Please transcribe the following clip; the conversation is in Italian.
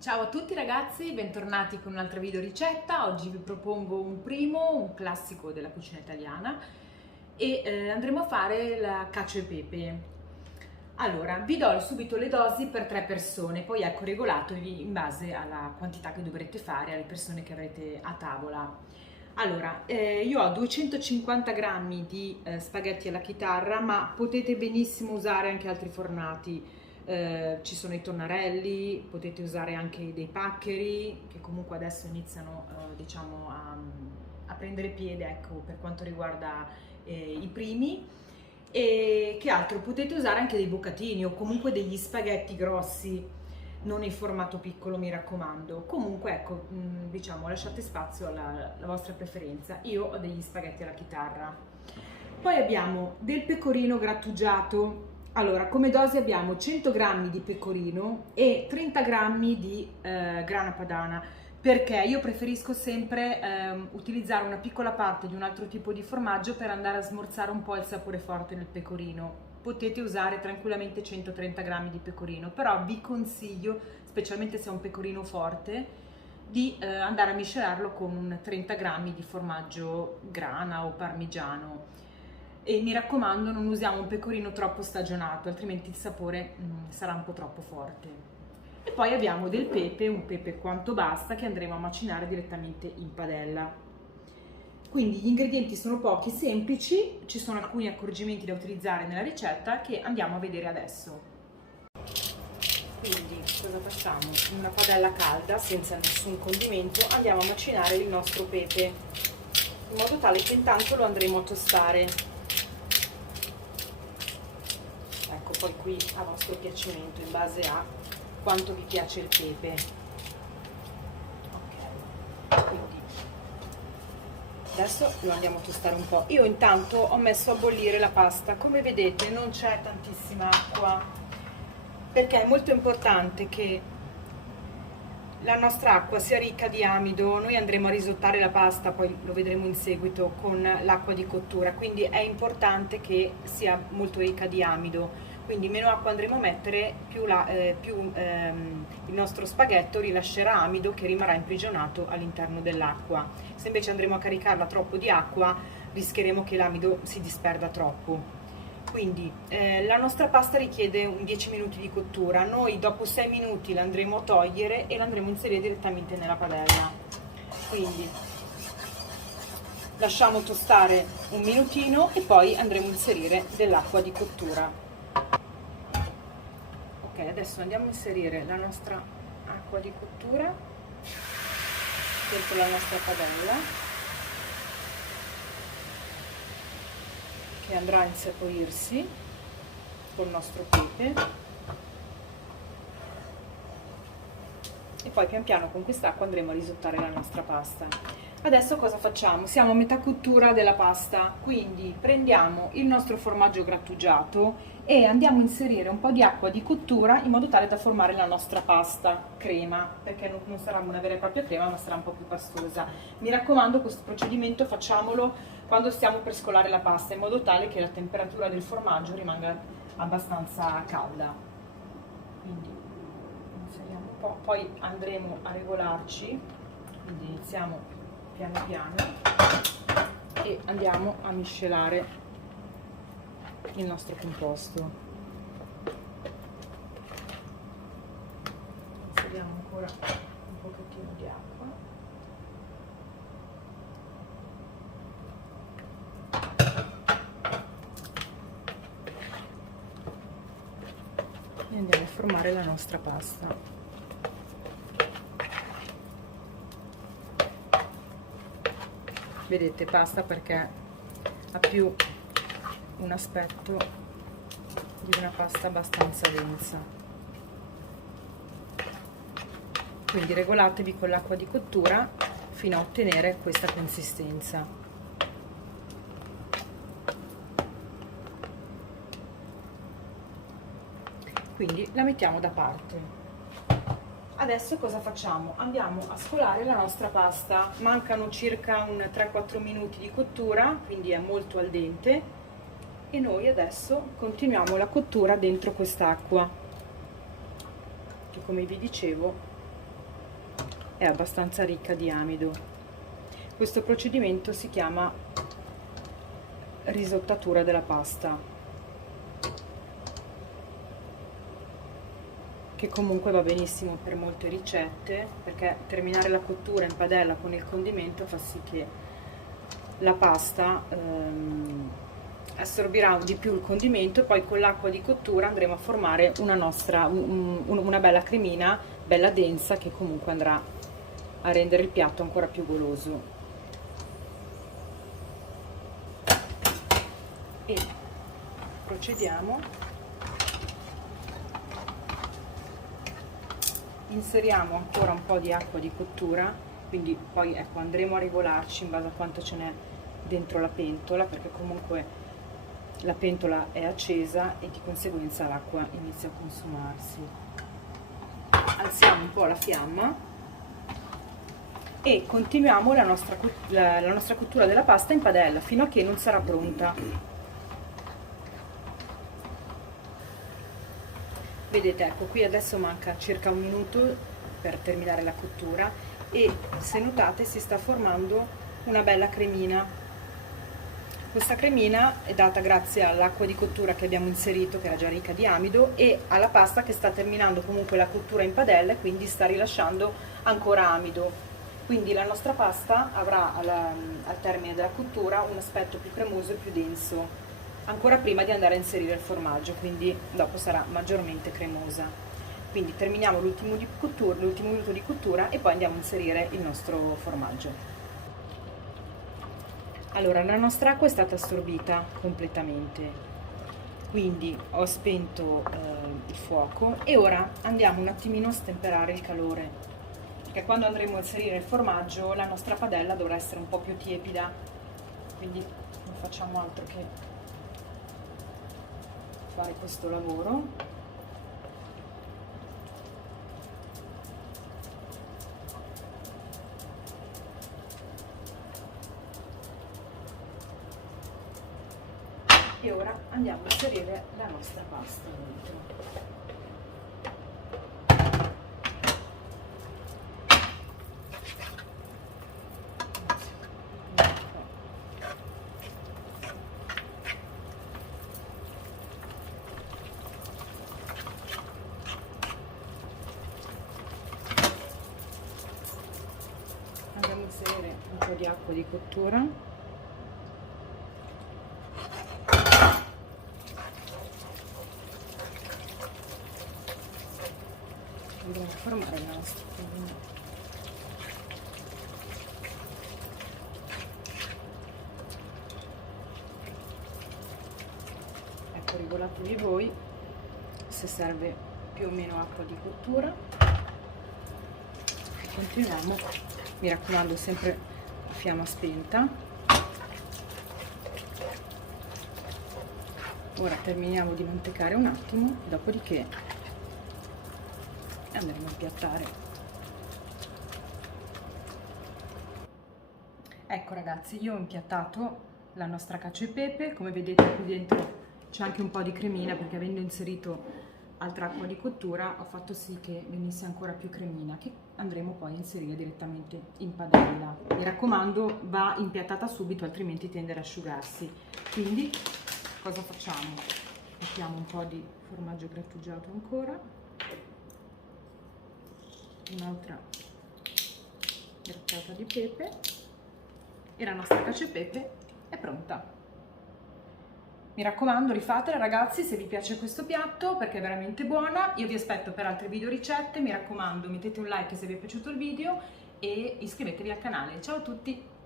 Ciao a tutti ragazzi, bentornati con un'altra video ricetta. Oggi vi propongo un classico della cucina italiana e andremo a fare la cacio e pepe. Allora, vi do subito le dosi per 3 persone, poi ecco regolatevi in base alla quantità che dovrete fare, alle persone che avrete a tavola. Allora, io ho 250 grammi di spaghetti alla chitarra, ma potete benissimo usare anche altri fornati. Ci sono i tonnarelli, potete usare anche dei paccheri che comunque adesso iniziano diciamo a prendere piede, ecco, per quanto riguarda i primi. E che altro? Potete usare anche dei boccatini o comunque degli spaghetti grossi, non in formato piccolo, mi raccomando. Comunque ecco, diciamo, lasciate spazio alla vostra preferenza. Io ho degli spaghetti alla chitarra. Poi abbiamo del pecorino grattugiato. Allora, come dosi abbiamo 100 grammi di pecorino e 30 grammi di grana padana, perché io preferisco sempre utilizzare una piccola parte di un altro tipo di formaggio per andare a smorzare un po' il sapore forte del pecorino. Potete usare tranquillamente 130 grammi di pecorino, però vi consiglio, specialmente se è un pecorino forte, di andare a miscelarlo con un 30 grammi di formaggio grana o parmigiano. E mi raccomando, non usiamo un pecorino troppo stagionato, altrimenti il sapore sarà un po' troppo forte. E poi abbiamo del pepe, un pepe quanto basta, che andremo a macinare direttamente in padella. Quindi gli ingredienti sono pochi, semplici, ci sono alcuni accorgimenti da utilizzare nella ricetta che andiamo a vedere adesso. Quindi cosa facciamo? In una padella calda, senza nessun condimento, andiamo a macinare il nostro pepe, in modo tale che intanto lo andremo a tostare. Ecco, poi qui a vostro piacimento, in base a quanto vi piace il pepe. Ok, quindi adesso lo andiamo a tostare un po'. Io intanto ho messo a bollire la pasta, come vedete non c'è tantissima acqua, perché è molto importante che la nostra acqua sia ricca di amido. Noi andremo a risottare la pasta, poi lo vedremo in seguito, con l'acqua di cottura, quindi è importante che sia molto ricca di amido. Quindi meno acqua andremo a mettere, più il nostro spaghetto rilascerà amido che rimarrà imprigionato all'interno dell'acqua. Se invece andremo a caricarla troppo di acqua, rischieremo che l'amido si disperda troppo. Quindi la nostra pasta richiede un 10 minuti di cottura. Noi dopo 6 minuti la andremo a togliere e la andremo a inserire direttamente nella padella. Quindi lasciamo tostare un minutino e poi andremo a inserire dell'acqua di cottura. Ok, adesso andiamo a inserire la nostra acqua di cottura dentro la nostra padella, che andrà a insaporirsi col nostro pepe, e poi pian piano con quest'acqua andremo a risottare la nostra pasta. Adesso cosa facciamo? Siamo a metà cottura della pasta, quindi prendiamo il nostro formaggio grattugiato e andiamo a inserire un po' di acqua di cottura in modo tale da formare la nostra pasta crema, perché non sarà una vera e propria crema, ma sarà un po' più pastosa. Mi raccomando, questo procedimento facciamolo quando stiamo per scolare la pasta, in modo tale che la temperatura del formaggio rimanga abbastanza calda. Quindi inseriamo un po', poi andremo a regolarci, quindi iniziamo piano piano e andiamo a miscelare il nostro composto. Inseriamo ancora un pochettino di acqua. E andiamo a formare la nostra pasta. Vedete, pasta perché ha più un aspetto di una pasta abbastanza densa. Quindi regolatevi con l'acqua di cottura fino a ottenere questa consistenza. Quindi la mettiamo da parte. Adesso cosa facciamo? Andiamo a scolare la nostra pasta. Mancano circa un 3-4 minuti di cottura, quindi è molto al dente, e noi adesso continuiamo la cottura dentro quest'acqua che, come vi dicevo, è abbastanza ricca di amido. Questo procedimento si chiama risottatura della pasta, che comunque va benissimo per molte ricette, perché terminare la cottura in padella con il condimento fa sì che la pasta assorbirà di più il condimento, e poi con l'acqua di cottura andremo a formare una bella cremina, bella densa, che comunque andrà a rendere il piatto ancora più goloso. E procediamo. Inseriamo ancora un po' di acqua di cottura, quindi poi ecco, andremo a regolarci in base a quanto ce n'è dentro la pentola, perché comunque la pentola è accesa e di conseguenza l'acqua inizia a consumarsi. Alziamo un po' la fiamma e continuiamo la nostra cottura della pasta in padella fino a che non sarà pronta. Vedete, ecco, qui adesso manca circa un minuto per terminare la cottura e se notate si sta formando una bella cremina. Questa cremina è data grazie all'acqua di cottura che abbiamo inserito, che era già ricca di amido, e alla pasta che sta terminando comunque la cottura in padella e quindi sta rilasciando ancora amido. Quindi la nostra pasta avrà al termine della cottura un aspetto più cremoso e più denso, ancora prima di andare a inserire il formaggio, quindi dopo sarà maggiormente cremosa. Quindi terminiamo l'ultimo minuto di cottura e poi andiamo a inserire il nostro formaggio. Allora, la nostra acqua è stata assorbita completamente, quindi ho spento il fuoco e ora andiamo un attimino a stemperare il calore, perché quando andremo a inserire il formaggio la nostra padella dovrà essere un po' più tiepida, quindi non facciamo altro che fare questo lavoro. E ora andiamo a inserire la nostra pasta dentro. Andiamo a inserire un po' di acqua di cottura. Andiamo a formare la nostra cremina. Ecco, regolatevi voi se serve più o meno acqua di cottura. Continuiamo, mi raccomando, sempre a fiamma spenta. Ora terminiamo di mantecare un attimo, dopodiché andremo a piattare. Ecco ragazzi, io ho impiattato la nostra cacio e pepe. Come vedete qui dentro c'è anche un po' di cremina, perché avendo inserito altra acqua di cottura ho fatto sì che venisse ancora più cremina, che andremo poi a inserire direttamente in padella. Mi raccomando, va impiattata subito, altrimenti tende ad asciugarsi. Quindi cosa facciamo? Mettiamo un po' di formaggio grattugiato ancora, un'altra grattata di pepe e la nostra cacio e pepe è pronta. Mi raccomando, rifatela ragazzi se vi piace questo piatto, perché è veramente buona. Io vi aspetto per altre video ricette, mi raccomando mettete un like se vi è piaciuto il video e iscrivetevi al canale. Ciao a tutti!